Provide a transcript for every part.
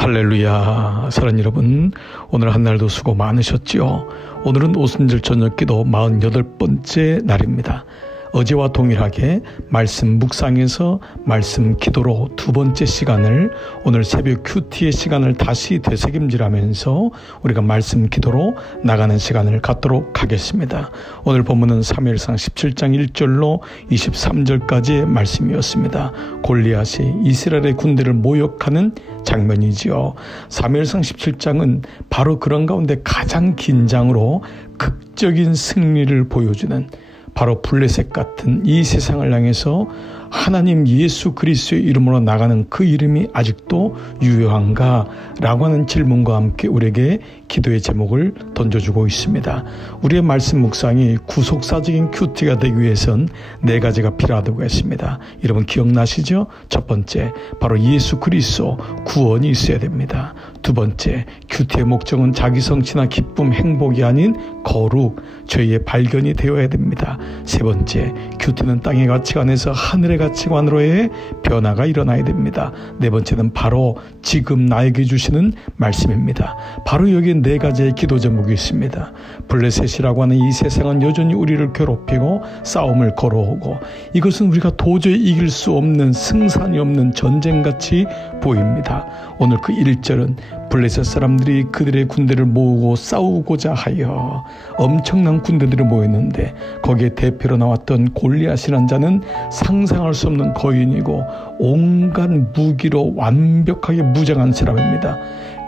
할렐루야. 사랑하는 여러분, 오늘 한 날도 수고 많으셨지요. 오늘은 오순절 저녁기도 48번째 날입니다. 어제와 동일하게 말씀 묵상에서 말씀 기도로 두 번째 시간을, 오늘 새벽 큐티의 시간을 다시 되새김질하면서 우리가 말씀 기도로 나가는 시간을 갖도록 하겠습니다. 오늘 본문은 사무엘상 17장 1절로 23절까지의 말씀이었습니다. 골리앗이 이스라엘의 군대를 모욕하는 장면이지요. 사무엘상 17장은 바로 그런 가운데 가장 긴장으로 극적인 승리를 보여주는, 바로 블레셋 같은 이 세상을 향해서 하나님 예수 그리스도의 이름으로 나가는 그 이름이 아직도 유효한가? 라고 하는 질문과 함께 우리에게 기도의 제목을 던져주고 있습니다. 우리의 말씀 묵상이 구속사적인 큐티가 되기 위해선 4가지가 필요하다고 했습니다. 여러분 기억나시죠? 첫 번째, 바로 예수 그리스도 구원이 있어야 됩니다. 두 번째, 큐티의 목적은 자기 성취나 기쁨, 행복이 아닌 거룩, 죄의 발견이 되어야 됩니다. 세 번째, 큐티는 땅의 가치관에서 하늘의 가치관으로의 변화가 일어나야 됩니다. 네 번째는 바로 지금 나에게 주시는 말씀입니다. 바로 여기에 4가지의 기도 제목이 있습니다. 블레셋이라고 하는 이 세상은 여전히 우리를 괴롭히고 싸움을 걸어오고, 이것은 우리가 도저히 이길 수 없는, 승산이 없는 전쟁같이 보입니다. 오늘 그 1절은 블레셋 사람들이 그들의 군대를 모으고 싸우고자 하여 엄청난 군대들이 모였는데, 거기에 대표로 나왔던 골리앗이라는 자는 상상할 수 없는 거인이고 온갖 무기로 완벽하게 무장한 사람입니다.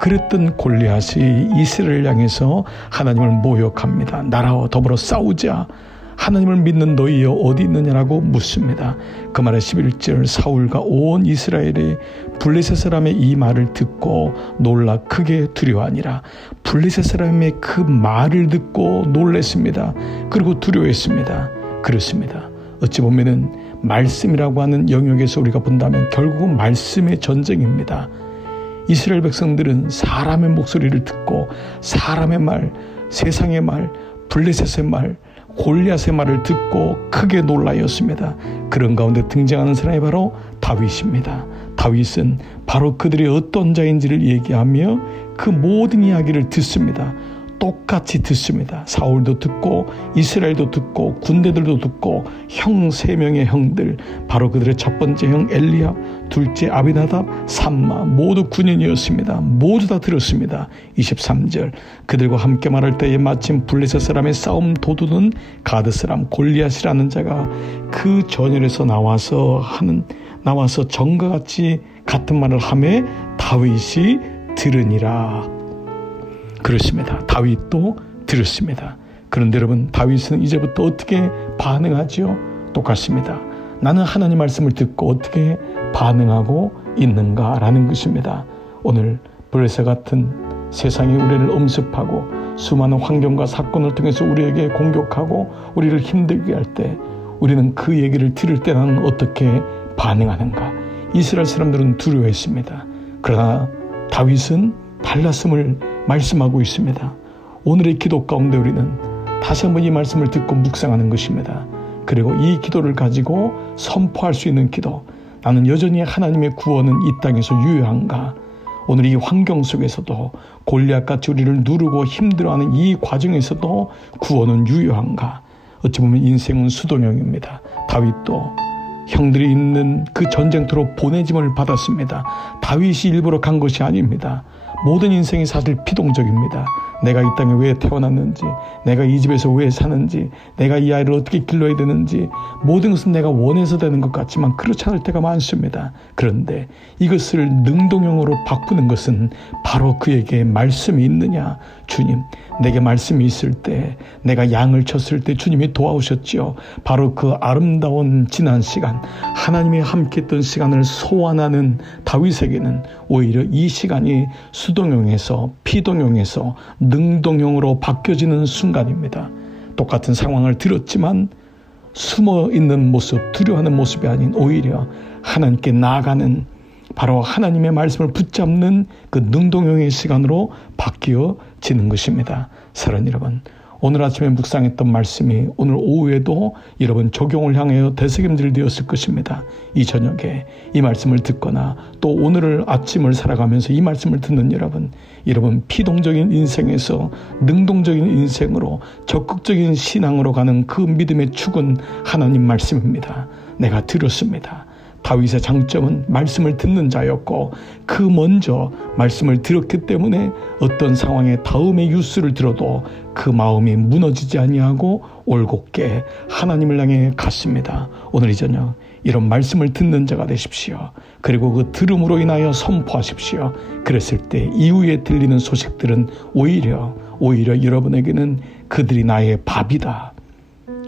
그랬던 골리앗이 이스라엘을 향해서 하나님을 모욕합니다. 나라와 더불어 싸우자, 하나님을 믿는 너희여 어디 있느냐라고 묻습니다. 그 말에 11절, 사울과 온 이스라엘이 블레셋 사람의 이 말을 듣고 놀라 크게 두려워하니라. 블레셋 사람의 그 말을 듣고 놀랐습니다. 그리고 두려워했습니다. 그렇습니다. 어찌 보면은 말씀이라고 하는 영역에서 우리가 본다면 결국은 말씀의 전쟁입니다. 이스라엘 백성들은 사람의 목소리를 듣고 사람의 말, 세상의 말, 블레셋의 말, 골리앗의 말을 듣고 크게 놀라였습니다. 그런 가운데 등장하는 사람이 바로 다윗입니다. 다윗은 바로 그들이 어떤 자인지를 얘기하며 그 모든 이야기를 듣습니다. 똑같이 듣습니다. 사울도 듣고 이스라엘도 듣고 군대들도 듣고 형 3명의 형들, 바로 그들의 첫 번째 형 엘리압, 둘째 아비나답, 삼마, 모두 9년이었습니다. 모두 다 들었습니다. 23절, 그들과 함께 말할 때에 마침 블레셋 사람의 싸움 도두는 가드 사람 골리앗이라는 자가 그 전열에서 나와서 정과 같이 같은 말을 하매 다윗이 들으니라. 그렇습니다. 다윗도 들었습니다. 그런데 여러분, 다윗은 이제부터 어떻게 반응하죠? 똑같습니다. 나는 하나님 말씀을 듣고 어떻게 반응하고 있는가라는 것입니다. 오늘 블레셋 같은 세상이 우리를 엄습하고 수많은 환경과 사건을 통해서 우리에게 공격하고 우리를 힘들게 할 때, 우리는 그 얘기를 들을 때 나는 어떻게 반응하는가? 이스라엘 사람들은 두려워했습니다. 그러나 다윗은 달랐음을 말씀하고 있습니다. 오늘의 기도 가운데 우리는 다시 한번 이 말씀을 듣고 묵상하는 것입니다. 그리고 이 기도를 가지고 선포할 수 있는 기도, 나는 여전히 하나님의 구원은 이 땅에서 유효한가? 오늘 이 환경 속에서도 골리앗같이 우리를 누르고 힘들어하는 이 과정에서도 구원은 유효한가? 어찌 보면 인생은 수동형입니다. 다윗도 형들이 있는 그 전쟁터로 보내짐을 받았습니다. 다윗이 일부러 간 것이 아닙니다. 모든 인생이 사실 피동적입니다. 내가 이 땅에 왜 태어났는지, 내가 이 집에서 왜 사는지, 내가 이 아이를 어떻게 길러야 되는지, 모든 것은 내가 원해서 되는 것 같지만 그렇지 않을 때가 많습니다. 그런데 이것을 능동형으로 바꾸는 것은 바로 그에게 말씀이 있느냐. 주님, 내게 말씀이 있을 때, 내가 양을 쳤을 때 주님이 도와오셨지요. 바로 그 아름다운 지난 시간, 하나님이 함께했던 시간을 소환하는 다윗에게는 오히려 이 시간이 수동형에서 피동형에서 능동형으로 바뀌어지는 순간입니다. 똑같은 상황을 들었지만 숨어있는 모습, 두려워하는 모습이 아닌 오히려 하나님께 나아가는, 바로 하나님의 말씀을 붙잡는 그 능동형의 시간으로 바뀌어지는 것입니다. 사랑하는 여러분, 오늘 아침에 묵상했던 말씀이 오늘 오후에도 여러분 적용을 향하여 되새김질 되었을 것입니다. 이 저녁에 이 말씀을 듣거나 또 오늘을 아침을 살아가면서 이 말씀을 듣는 여러분 피동적인 인생에서 능동적인 인생으로 적극적인 신앙으로 가는 그 믿음의 축은 하나님 말씀입니다. 내가 들었습니다. 다윗의 장점은 말씀을 듣는 자였고 그 먼저 말씀을 들었기 때문에 어떤 상황에 다음의 뉴스를 들어도 그 마음이 무너지지 아니하고 올곧게 하나님을 향해 갔습니다. 오늘 이 저녁 이런 말씀을 듣는 자가 되십시오. 그리고 그 들음으로 인하여 선포하십시오. 그랬을 때 이후에 들리는 소식들은 오히려 여러분에게는 그들이 나의 밥이다.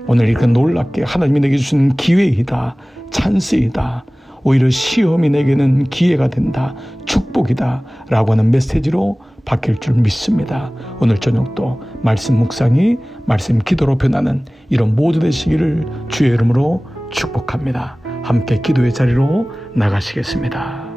오늘 이렇게 놀랍게 하나님이 내게 주신 기회이다. 찬스이다. 오히려 시험이 내게는 기회가 된다. 축복이다. 라고 하는 메시지로 바뀔 줄 믿습니다. 오늘 저녁도 말씀 묵상이 말씀 기도로 변하는 이런 모두 되시기를 주의 이름으로 축복합니다. 함께 기도의 자리로 나가시겠습니다.